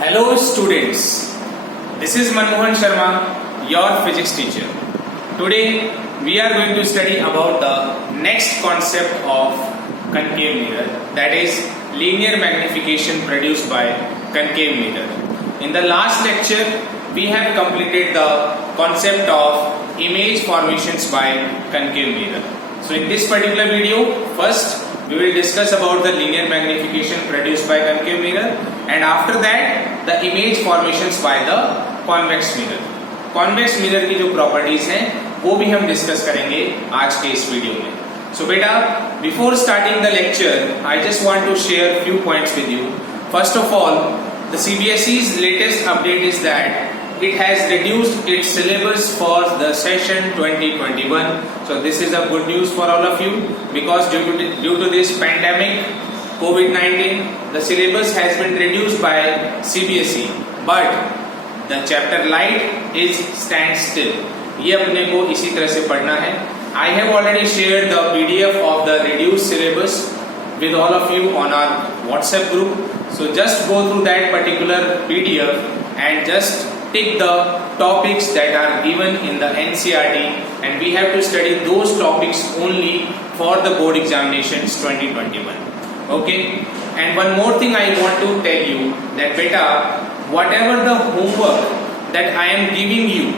Hello students, this is Manmohan Sharma, your physics teacher. Today we are going to study about the next concept of concave mirror, that is linear magnification produced by concave mirror. In the last lecture we have completed the concept of image formations by concave mirror. So in this particular video, first we will discuss about the linear magnification produced by concave mirror, and after that the image formations by the convex mirror. Convex mirror की जो प्रॉपर्टीज हैं वो भी हम डिस्कस करेंगे आज के इस वीडियो में. So बेटा, before starting the lecture, I just want to share few points with you. First of all, the CBSE's latest update is that it has reduced its syllabus for the session 2021. So this is a good news for all of you, because due to this pandemic COVID-19, the syllabus has been reduced by CBSE, but the chapter light is stand still. ये अपने को इसी तरह से पढ़ना है. I have already shared the PDF of the reduced syllabus with all of you on our WhatsApp group. So just go through that particular PDF and just take the topics that are given in the NCERT, and we have to study those topics only for the board examinations 2021. Okay, and one more thing I want to tell you, that beta, whatever the homework that I am giving you,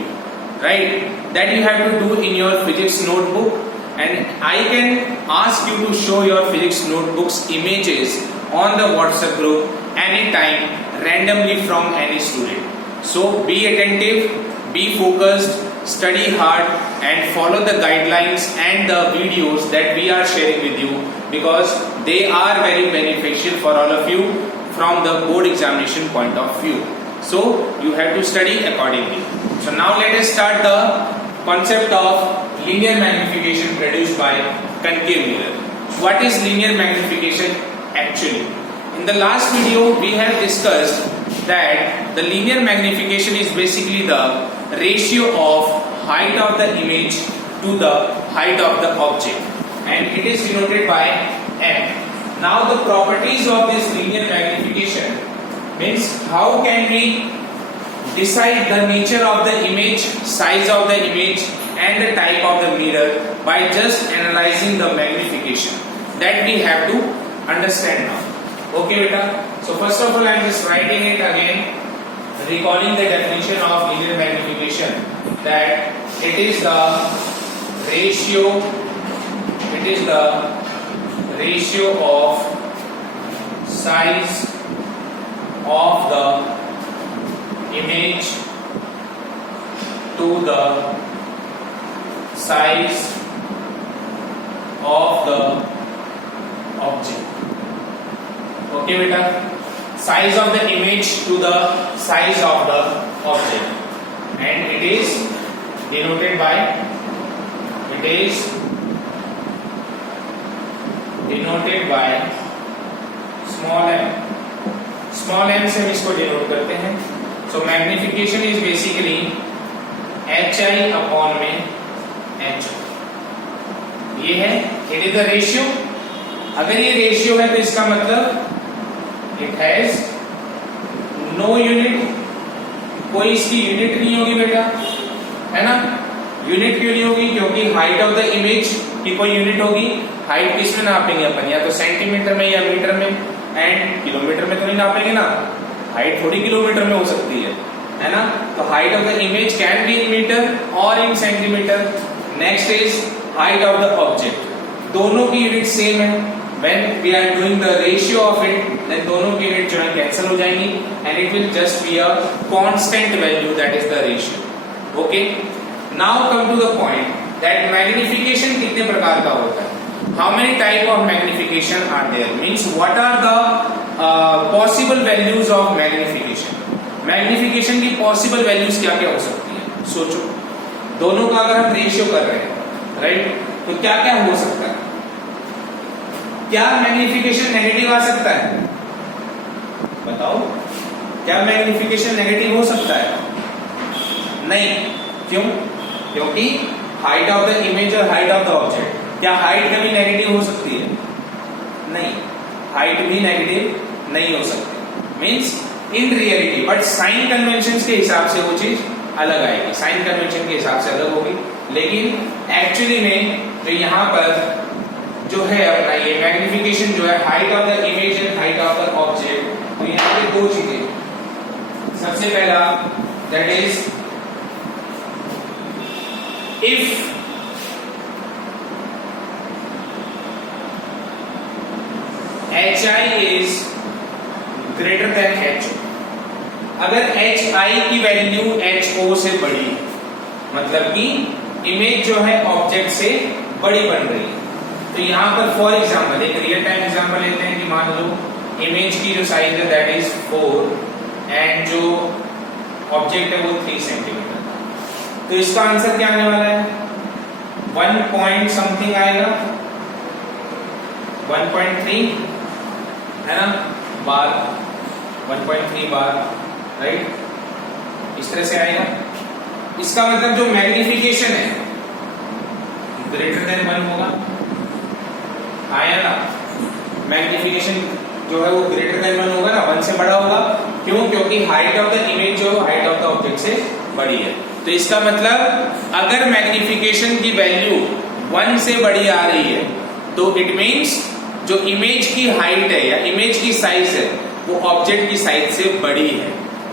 right, that you have to do in your physics notebook, and I can ask you to show your physics notebooks images on the WhatsApp group anytime, randomly from any student. So be attentive, be focused, study hard, and follow the guidelines and the videos that we are sharing with you, because they are very beneficial for all of you from the board examination point of view. So you have to study accordingly. So now let us start the concept of linear magnification produced by concave mirror. What is linear magnification actually? In the last video we have discussed that the linear magnification is basically the ratio of height of the image to the height of the object, and it is denoted by m. Now the properties of this linear magnification means how can we decide the nature of the image, size of the image, and the type of the mirror by just analyzing the magnification. That we have to understand now. Okay beta, so first of all I am just writing it again, recalling the definition of linear magnification, that it is the ratio of size of the image to the size of the object. Okay beta, size of the image to the size of the object, and it is denoted by small m. Small m से हम इसको डिनोट करते हैं. So magnification is basically hi upon में h. ये है, it is the ratio. अगर ये रेशियो है तो इसका मतलब it has no unit, कोई इसकी यूनिट नहीं होगी बेटा, है ना. यूनिट क्यों नहीं होगी? क्योंकि हाइट ऑफ द इमेज की कोई यूनिट होगी. हाइट किस में नापेंगे अपन? या तो सेंटीमीटर में या मीटर में, एंड किलोमीटर में तो नहीं नापेंगे ना. हाइट थोड़ी किलोमीटर में हो सकती है ना. तो height of the image can be in metre और in centimetre. Next is height of the object. दोनों की यूनिट सेम है. When we are doing the ratio of it, then दोनों की यूनिट जो है कैंसिल हो जाएंगी, and it will just be a constant value, that is the ratio. Okay. Now come to the point that magnification कितने प्रकार का होता है? How many type of magnification are there? Means what are the possible values of magnification? Magnification की possible values क्या क्या हो सकती है? सोचो, दोनों का अगर हम रेशियो कर रहे हैं, राइट, तो क्या क्या हो सकता है? क्या मैग्निफिकेशन नेगेटिव आ सकता है? बताओ, क्या मैग्निफिकेशन नेगेटिव हो सकता है? नहीं. क्यों? क्योंकि हाइट ऑफ द इमेज और हाइट ऑफ द ऑब्जेक्ट, क्या हाइट कभी नेगेटिव हो सकती है? नहीं, हाइट भी नेगेटिव नहीं हो सकती. Means in reality, but sign convention के हिसाब से वो चीज अलग आएगी, साइन कन्वेंशन के हिसाब से अलग होगी। लेकिन एक्चुअली में जो यहाँ पर जो है अपना ये मैग्निफिकेशन जो है height of the image and height of the object, तो यहाँ पे दो चीजें, सबसे पहला that is if HI is greater than HO, अगर HI की वैल्यू HO से बड़ी, मतलब कि इमेज जो है ऑब्जेक्ट से बड़ी बन रही है। तो यहाँ पर फॉर एग्जांपल एक रियल टाइम एग्जांपल लेते हैं कि मान लो इमेज की जो साइज है दैट इज 4 एंड जो ऑब्जेक्ट है वो 3 सेंटीमीटर। तो इसका आंसर क्या आने वाला है? 1 पॉइंट समथिंग आएगा, 1.3 है ना, बार 1.3 बार, राइट, इस तरह से आएगा। इसका मतलब जो मैग्निफिकेशन है ग्रेटर देन 1 होगा, आया ना, मैग्निफिकेशन जो है वो ग्रेटर देन 1 होगा ना, 1 से बड़ा होगा। क्यों? क्योंकि हाइट ऑफ द इमेज जो हाइट ऑफ द ऑब्जेक्ट से बड़ी है। तो इसका मतलब अगर मैग्निफिकेशन की वैल्यू 1 से बड़ी आ रही है तो इट मीन्स जो इमेज की हाइट है या इमेज की साइज है वो ऑब्जेक्ट की साइज से बड़ी है।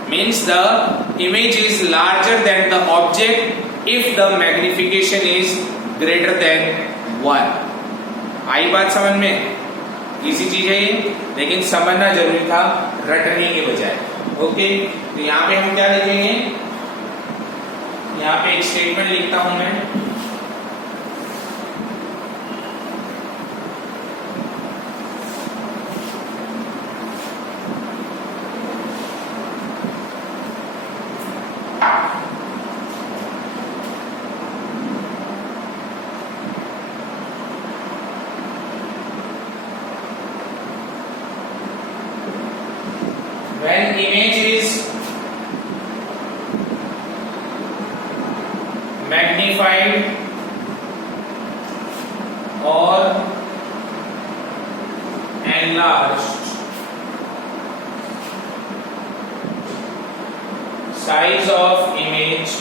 Means the image is larger than the object if the magnification is greater than 1। आई बात समझ में? इजी चीज है ये, लेकिन समझना जरूरी था रटने के बजाय। ओके, तो यहाँ पे हम क्या लिखेंगे? यहाँ पे एक स्टेटमेंट लिखता हूं मैं, when image is magnified or enlarged, size of image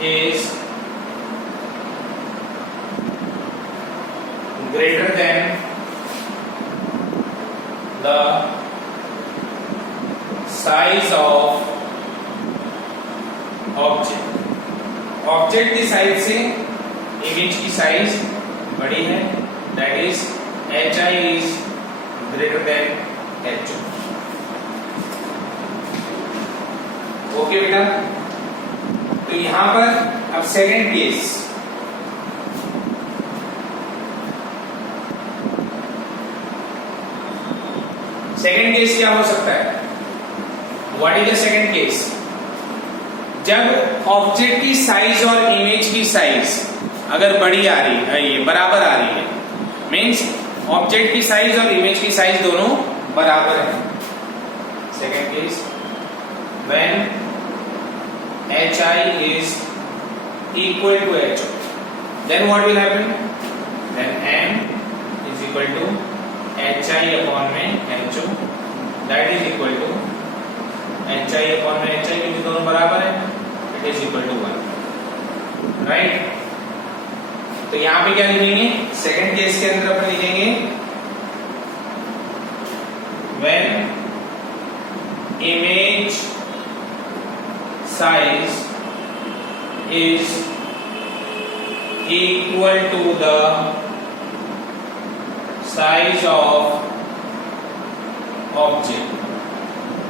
is greater than the size of object. Object की साइज से इमेज की साइज बड़ी है, that is HI is greater than HO। Okay बेटा, तो यहां पर अब सेकेंड केस, सेकेंड केस क्या हो सकता है? What is the second case? जब ऑब्जेक्ट की साइज और इमेज की साइज अगर बड़ी आ रही है, ये बराबर आ रही है, मीन्स ऑब्जेक्ट की साइज और इमेज की साइज दोनों बराबर है। Second case, when HI is equal to HO, then what will happen? Then M is equal to HI upon में HO, that is equal to HI upon में HI, क्योंकि दोनों बराबर है, it is equal to 1, right? तो यहाँ पे क्या लिखेंगे? सेकेंड केस के अंदर अपन लिखेंगे when image size is equal to the size of object।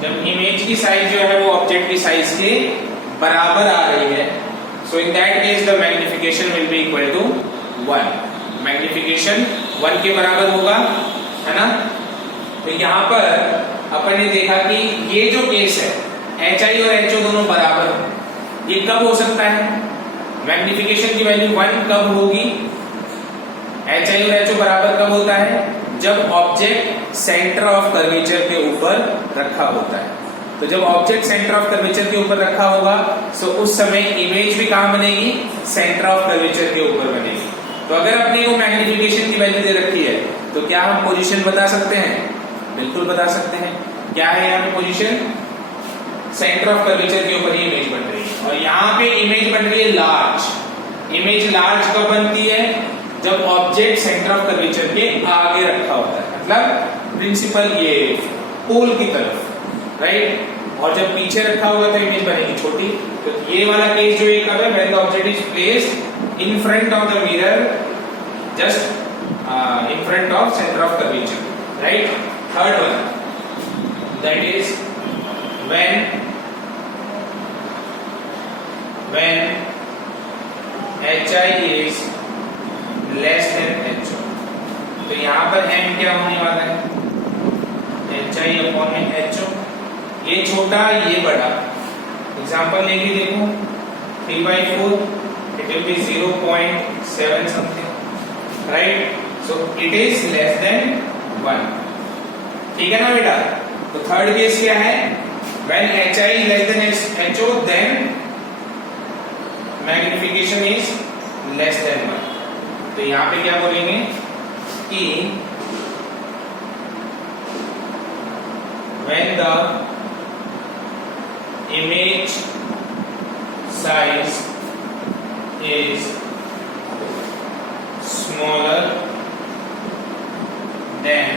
जब इमेज की साइज जो है वो ऑब्जेक्ट की साइज के बराबर आ रही है, so in that case the magnification will be equal to 1। मैग्निफिकेशन 1 के बराबर होगा, है ना? तो यहाँ पर अपन ने देखा कि ये जो केस है HI और HO दोनों बराबर है, ये कब हो सकता है? मैग्निफिकेशन की वैल्यू 1 कब होगी? HI और HO बराबर कब होता है? जब ऑब्जेक्ट सेंटर ऑफ कर्वेचर के ऊपर रखा होता है। तो जब ऑब्जेक्ट सेंटर ऑफ कर्वेचर के ऊपर रखा होगा तो उस समय इमेज भी कहां बनेगी? सेंटर ऑफ कर्वेचर के ऊपर बनेगी। तो अगर अपने को मैग्निफिकेशन की वैल्यू दे रखी है तो क्या हम पोजीशन बता सकते हैं? बिल्कुल बता सकते हैं। क्या है यहाँ पे पोजीशन? सेंटर ऑफ कर्वेचर के ऊपर ये इमेज बन रही है, और यहाँ पे इमेज बन रही है लार्ज। इमेज लार्ज कब बनती है? जब ऑब्जेक्ट सेंटर ऑफ कर्वेचर के आगे रखा होता है, मतलब प्रिंसिपल ये पोल की तरफ, राइट। और जब पीछे रखा होगा तो इमेज बनेगी छोटी। तो ये वाला केस जो है कब है? When the object is placed in front of the mirror, just in front of centre of curvature, right. Third one, that is when HI is less than HO। तो यहाँ पर M क्या होने वाला है? HI अपॉन में HO। ये छोटा ये बड़ा। एग्जाम्पल लेके देखो, 3/4 it will be 0.7 something, right? So it is less than 1। ठीक है ना बेटा? तो थर्ड केस क्या है? When HI is less than HO, then magnification is less than 1। तो यहाँ पे क्या बोलेंगे कि when the image size is smaller than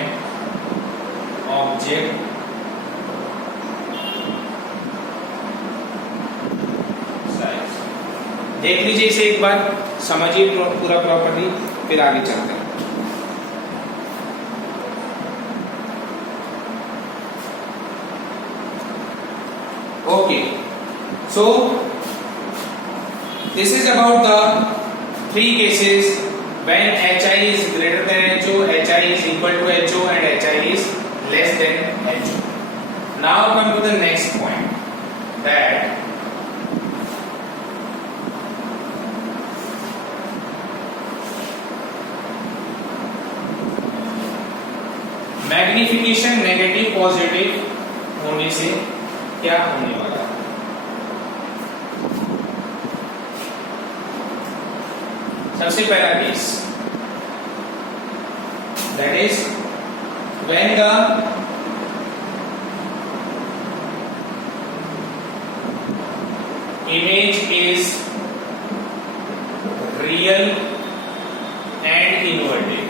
object size। देख लीजिए इसे एक बार, समझिए पूरा प्रॉपर्टी, फिर आगे चलते हैं। Okay, so this is about the 3 cases when HI is greater than HO, HI is equal to HO and HI is less than HO। Now come to the next point, that magnification negative positive होने से क्या होने वाला? सबसे पहला case, that is when the image is real and inverted.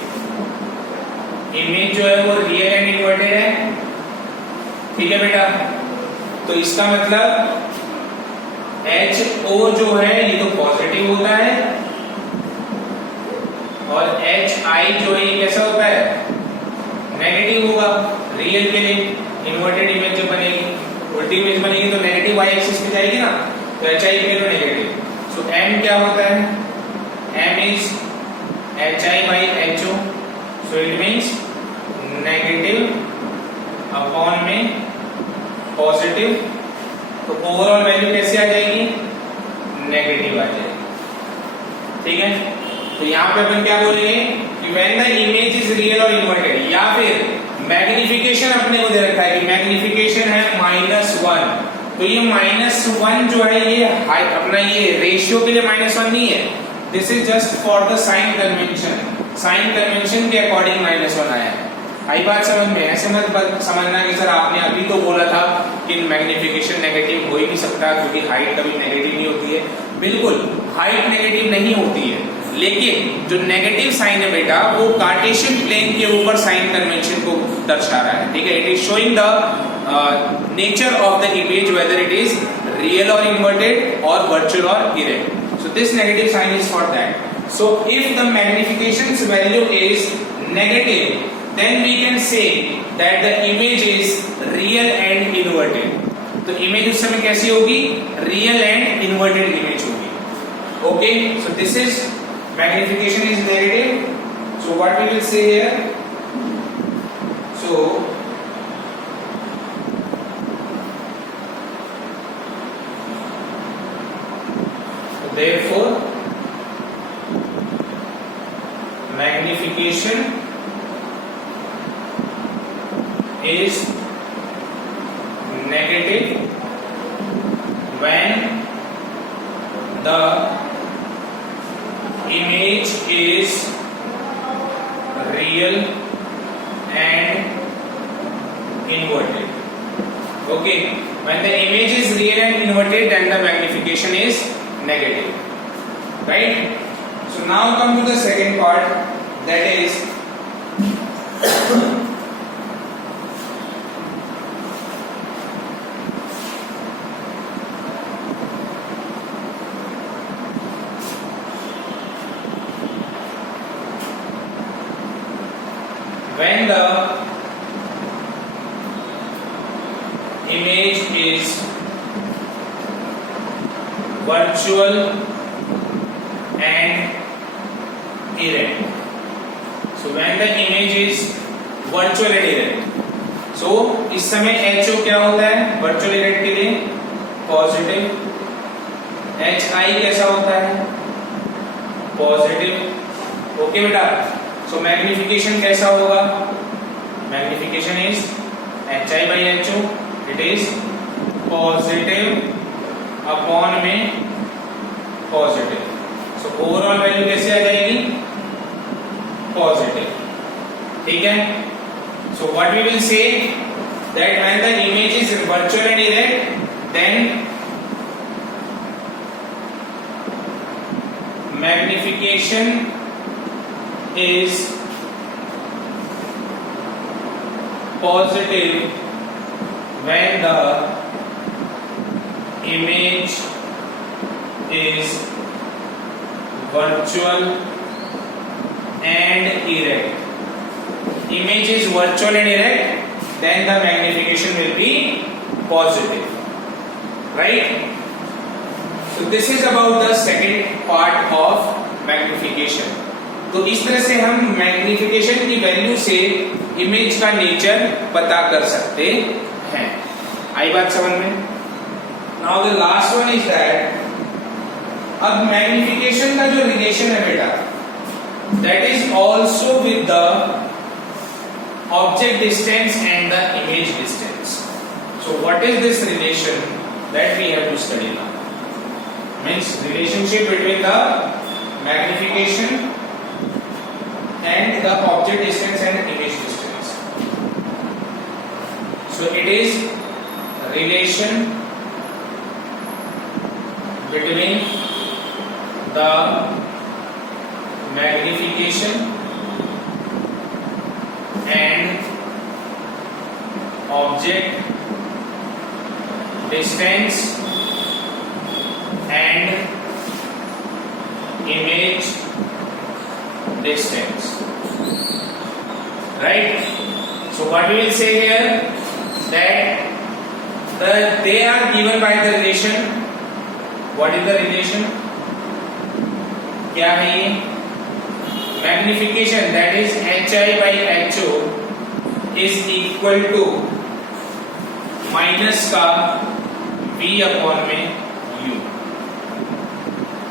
Image जो है वो रियल एंड इन्वर्टेड है, ठीक है बेटा। तो इसका मतलब HO जो है ये तो पॉजिटिव होता है, और HI जो है ये कैसा होता है? नेगेटिव होगा रियल के लिए। इन्वर्टेड इमेज जब बनेगी, उल्टी इमेज बनेगी तो नेगेटिव y एक्सिस पे जाएगी ना, तो HI के लिए नेगेटिव। सो M क्या होता है? M is HI by HO, so it means negative upon में पॉजिटिव। तो ओवरऑल वैल्यू कैसे आ जाएगी? नेगेटिव आ जाएगी, ठीक है। तो यहाँ पे अपन क्या बोलेंगे कि when the image is real और इन्वर्टेड, या फिर मैग्निफिकेशन अपने को दे रखा है कि मैग्निफिकेशन है -1। तो ये -1 जो है ये अपना ये रेशियो के लिए -1 नहीं है, this is just for the sign convention. Sign convention के अकॉर्डिंग -1 आया है। आई बात समझ में? ऐसे मत समझना कि सर आपने अभी तो बोला था कि मैग्निफिकेशन नेगेटिव हो ही नहीं सकता क्योंकि हाइट कभी नेगेटिव नहीं होती है। बिल्कुल हाइट नेगेटिव नहीं होती है, लेकिन जो नेगेटिव साइन है बेटा वो कार्टेशियन प्लेन के ऊपर साइन कन्वेंशन को दर्शा रहा है, ठीक है। It is showing the nature of the image whether it is real और इन्वर्टेड और वर्चुअल और erect. So this negative sign is for that. So if the magnification's value is negative, then we can say that the image is real and inverted। तो इमेज उस समय कैसी होगी? Real and inverted image होगी। Okay, so this is magnification is negative। So what we will say here? So therefore magnification is negative when the image is real and inverted. Okay, when the image is real and inverted, then the magnification is negative, right? So now come to the second part, that is when the image is virtual and erect. So when the image is virtual and erect, so इस समय HO क्या होता है virtual erect के लिए? Positive. HI कैसा होता है? पॉजिटिव. ओके बेटा. सो मैग्निफिकेशन कैसा होगा? Magnification is HI by HO. It is positive upon में पॉजिटिव. सो ओवरऑल वैल्यू कैसे आ जाएगी? पॉजिटिव. ठीक है. So what we will say that when the image is virtual and erect, then magnification is positive when the image is virtual and erect. Image is virtual and erect, then the magnification will be positive, right? So this is about the second part of magnification. तो इस तरह से हम मैग्निफिकेशन की वैल्यू से इमेज का नेचर पता कर सकते हैं. आई बात समझ में? Now the last one is that अब मैग्निफिकेशन का जो रिलेशन है बेटा, that is also with the object distance and the image distance. So what is this relation that we have to study now? Means relationship between the magnification and the object distance and image distance. So it is relation between the magnification and object distance and image distance, right? So what we will say here, that they are given by the relation. What is the relation? क्या है ये? Magnification, that is HI by HO is equal to minus का V upon में U,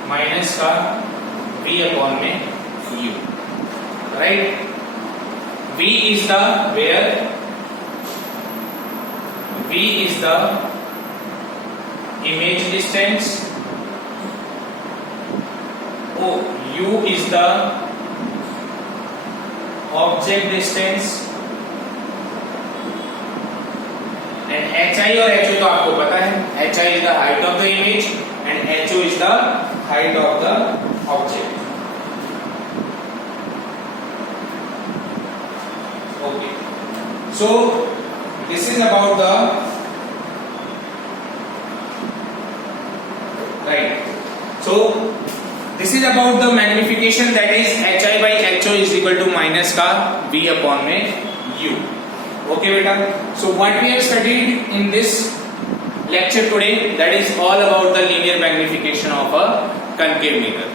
minus का V upon में U, right? V is the where? V is the image distance. O, U is the object distance. And HI और HO तो आपको पता है, HI is the height of the image and HO is the height of the object. Okay, so this is about the right. So this is about the magnification, that is HI by HO is equal to minus का V upon में U. Okay beta, so what we have studied in this lecture today, that is all about the linear magnification of a concave mirror,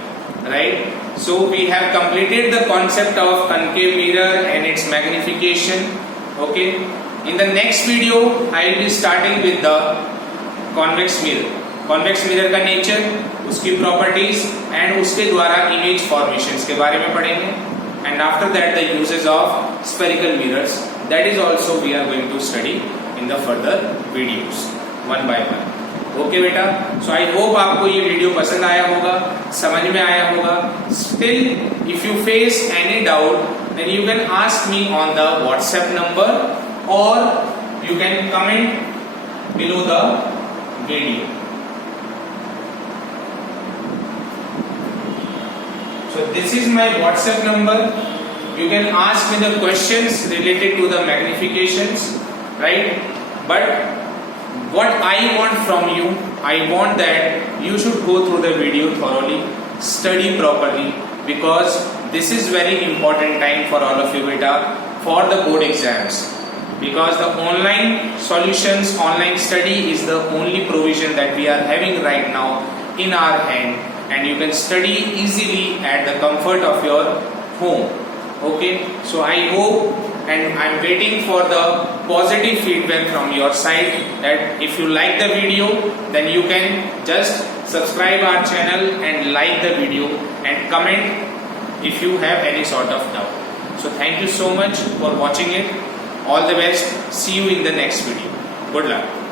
right? So we have completed the concept of concave mirror and its magnification. Okay, in the next video I will be starting with the convex mirror. convex mirror का nature, उसकी properties and उसके द्वारा image formations के बारे में पढ़ेंगे. And after that the uses of spherical mirrors, that is also we are going to study in the further videos one by one. Okay बेटा, so I hope आपको ये वीडियो पसंद आया होगा, समझ में आया होगा. Still if you face any doubt then you can ask me on the WhatsApp number, or you can comment below the video. So this is my WhatsApp number. You can ask me the questions related to the magnifications, right? But what I want from you, I want that you should go through the video thoroughly, study properly, because this is very important time for all of you beta for the board exams. Because the online solutions, online study is the only provision that we are having right now in our hand, and you can study easily at the comfort of your home. Okay, so I hope and I'm waiting for the positive feedback from your side, that if you like the video, then you can just subscribe our channel and like the video and comment if you have any sort of doubt. So thank you so much for watching it. All the best. See you in the next video. Good luck.